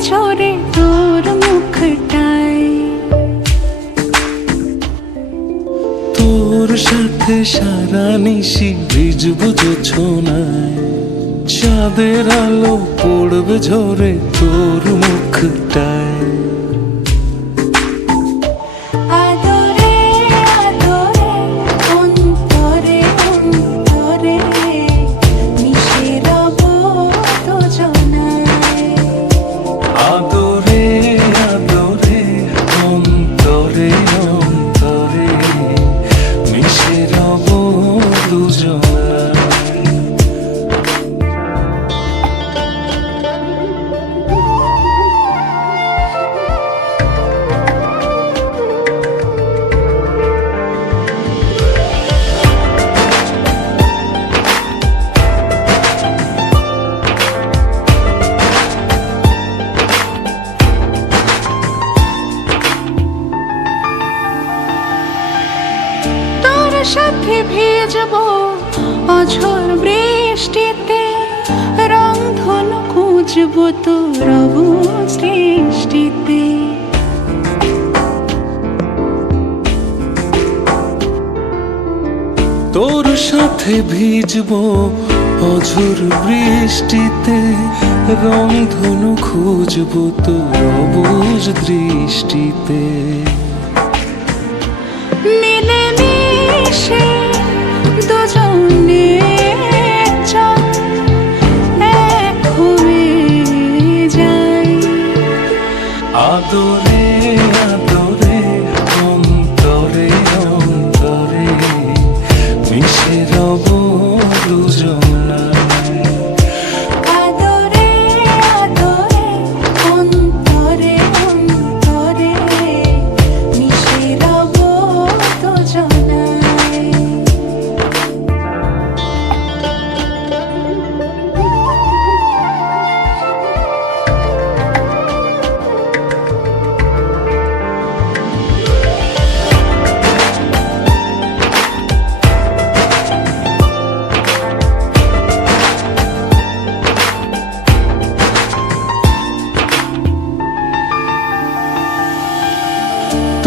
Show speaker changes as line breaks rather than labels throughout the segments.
ঝরে তোর মুখটাই
তোর সাথে সারা নিশি ভিজব না চাঁদের আলো পড়বে ঝরে তোর মুখটায়
সাথে ভিজব অঝোর বৃষ্টিতে, রং খুঁজব তোর সৃষ্টিতে।
তোর সাথে ভিজব অঝোর বৃষ্টিতে, রং খুঁজব তোর অবুজ দৃষ্টিতে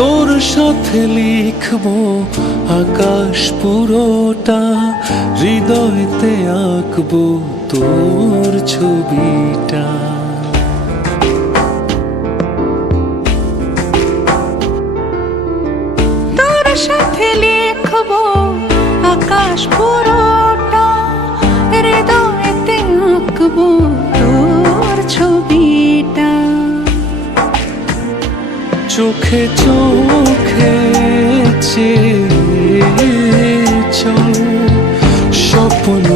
তোর সাথে লিখব আকাশ পুরোটা হৃদয়তে আঁকবো তোর ছবিটা।
তোর সাথে লিখব আকাশ পুরোটা
চোখে চোখে চল স্বপ্ন